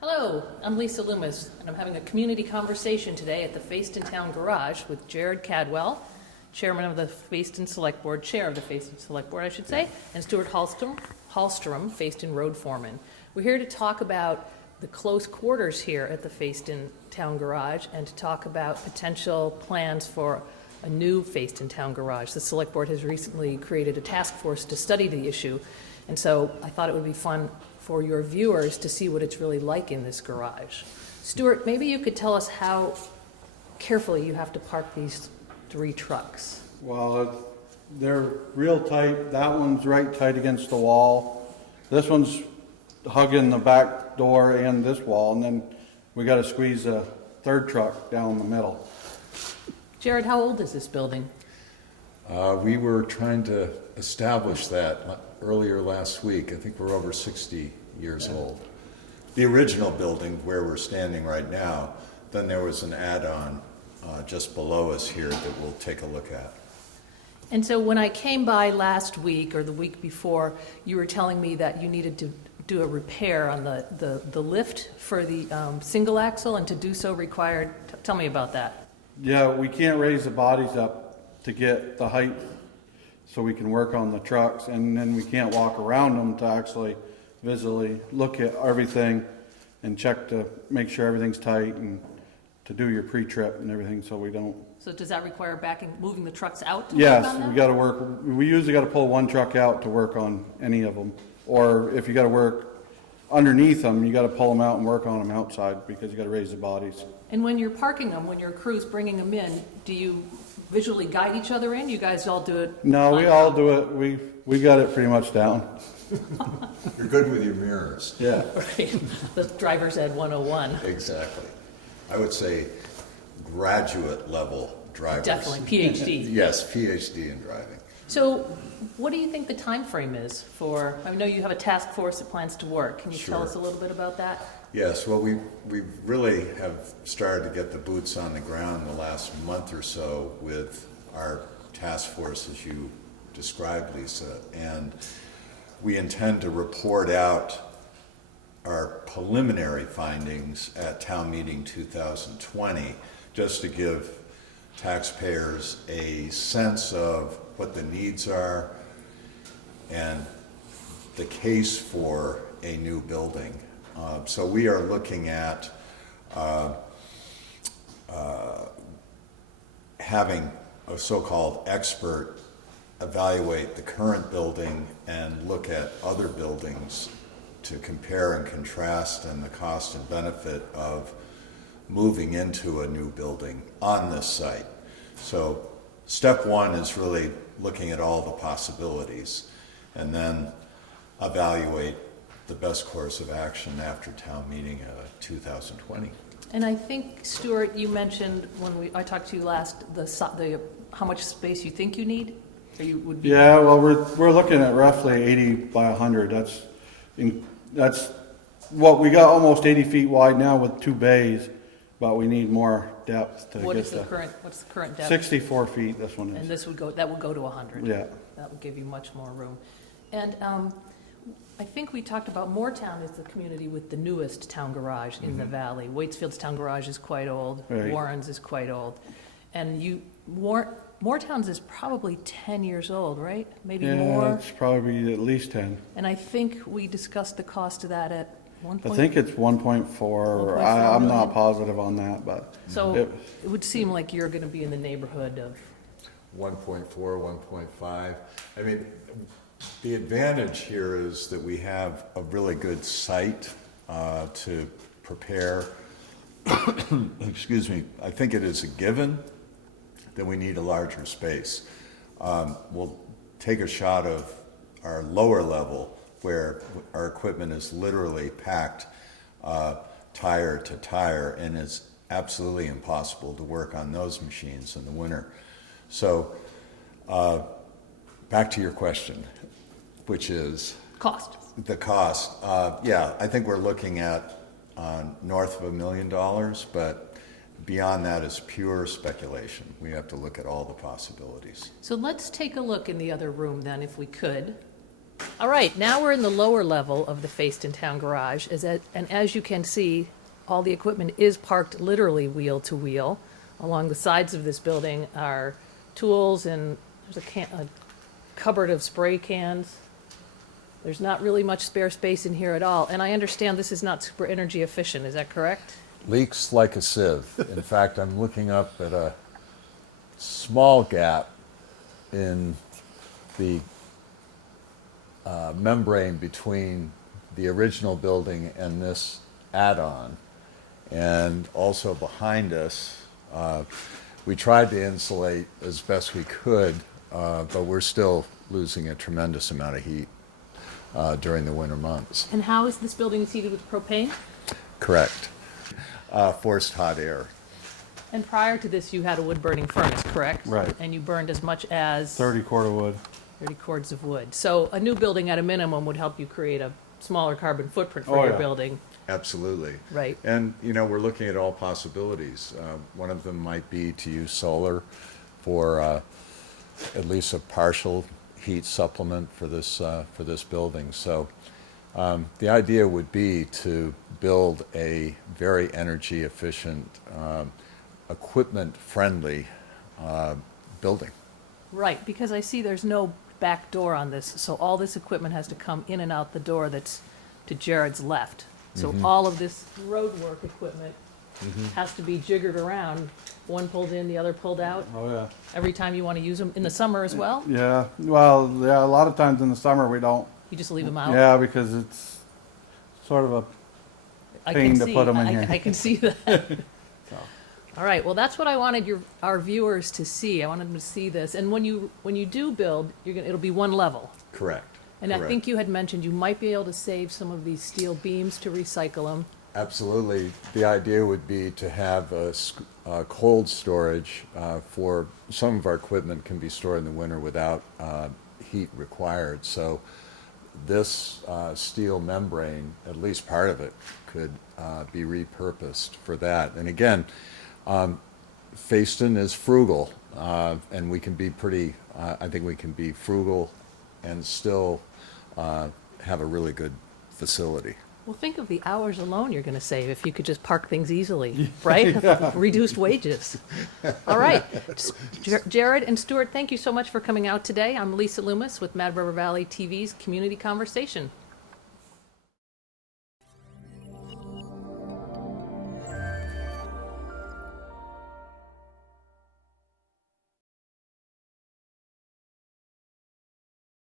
Hello, I'm Lisa Loomis, and I'm having a community conversation today at the Fayston Town Garage with Jared Cadwell, chairman of the Fayston Select Board, chair of the Fayston Select Board, I should say, and Stuart Hallstrom, Fayston Road Foreman. We're here to talk about the close quarters here at the Fayston Town Garage and to talk about potential plans for a new Fayston Town Garage. The Select Board has recently created a task force to study the issue, and so I thought it would be fun for your viewers to see what it's really like in this garage. Stuart, maybe you could tell us how carefully you have to park these 3 trucks. Well, they're real tight. That one's right tight against the wall. This one's hugging the back door and this wall, and then we got to squeeze a 3rd truck down the middle. Jared, how old is this building? We were trying to establish that earlier last week. I think we're over 60 years old. The original building where we're standing right now, then there was an add-on just below us here that we'll take a look at. And so when I came by last week or the week before, you were telling me that you needed to do a repair on the lift for the single axle, and to do so required, tell me about that. Yeah, we can't raise the bodies up to get the height so we can work on the trucks, and then we can't walk around them to actually visually look at everything and check to make sure everything's tight and to do your pre-trip and everything so we don't. So does that require moving the trucks out to Yes, work on them? we got to work. We usually got to pull 1 truck out to work on any of them. Or if you got to work underneath them, you got to pull them out and work on them outside because you got to raise the bodies. And when you're parking them, when your crew's bringing them in, do you visually guide each other in? You guys all do it? No, we all do it. We got it pretty much down. You're good with your mirrors. Yeah. Right. The driver's ed 101. Exactly. I would say graduate level drivers. Definitely, PhD. Yes, PhD in driving. So what do you think the time frame is for, I know you have a task force that plans to work. Can you tell Sure. us a little bit about that? Yes, well, we really have started to get the boots on the ground the last month or so with our task force, as you described, Lisa, and we intend to report out our preliminary findings at Town Meeting 2020, just to give taxpayers a sense of what the needs are and the case for a new building. So we are looking at having a so-called expert evaluate the current building and look at other buildings to compare and contrast and the cost and benefit of moving into a new building on this site. So step 1 is really looking at all the possibilities and then evaluate the best course of action after town meeting 2020. And I think, Stuart, you mentioned when I talked to you last, how much space you think you need? Or you would be. Yeah, well, we're looking at roughly 80 by 100. That's what we got, almost 80 feet wide now with 2 bays, but we need more depth to What's get the current depth? 64 feet. This one And is. that would go to 100. Yeah. That would give you much more room. And I think we talked about Moortown is the community with the newest town garage in the valley. Waitsfield's town garage is quite old. Right. Warren's is quite old. And Moortown's is probably 10 years old, right? Maybe Yeah, more. it's probably at least 10. And I think we discussed the cost of that at one I point. think it's 1.4. I'm million. not positive on that, but So it- it would seem like you're going to be in the neighborhood of. 1.4, 1.5. I mean, the advantage here is that we have a really good site to prepare. Excuse me. I think it is a given that we need a larger space. We'll take a shot of our lower level where our equipment is literally packed tire to tire, and it's absolutely impossible to work on those machines in the winter. So back to your question, which is Cost. the cost. Yeah, I think we're looking at north of $1 million, but beyond that is pure speculation. We have to look at all the possibilities. So let's take a look in the other room then, if we could. All right, now we're in the lower level of the Fayston Town Garage, and as you can see, all the equipment is parked literally wheel to wheel. Along the sides of this building are tools, and there's a cupboard of spray cans. There's not really much spare space in here at all, and I understand this is not super energy efficient, is that correct? Leaks like a sieve. In fact, I'm looking up at a small gap in the membrane between the original building and this add-on. And also behind us, we tried to insulate as best we could, but we're still losing a tremendous amount of heat during the winter months. And how is this building heated with propane? Correct. Forced hot air. And prior to this, you had a wood-burning furnace, correct? Right. And you burned as much as 30 cord of wood. 30 cords of wood. So a new building at a minimum would help you create a smaller carbon footprint for Oh, your yeah. building. Absolutely. Right. And, you know, we're looking at all possibilities. One of them might be to use solar for at least a partial heat supplement for this building. So the idea would be to build a very energy efficient, equipment friendly building. Right, because I see there's no back door on this, so all this equipment has to come in and out the door that's to Jared's left. So all of this roadwork equipment has to be jiggered around, one pulled in, the other pulled out, Oh, yeah. every time you want to use them, in the summer as well? Yeah, well, yeah, a lot of times in the summer we don't. You just leave them out? Yeah, because it's sort of a, I pain can to see, put 'em in I- here. I can see that. so. All right, well, that's what I wanted our viewers to see. I wanted them to see this. And when you do build, it'll be one level. Correct. And I Correct. think you had mentioned you might be able to save some of these steel beams to recycle them. Absolutely. The idea would be to have cold storage for some of our equipment can be stored in the winter without heat required. So this steel membrane, at least part of it, could be repurposed for that. And again, Fayston is frugal, and we can be pretty, I think we can be frugal and still have a really good facility. Well, think of the hours alone you're going to save if you could just park things easily, right? Reduced wages. All right. Jared and Stuart, thank you so much for coming out today. I'm Lisa Loomis with Mad River Valley TV's Community Conversation.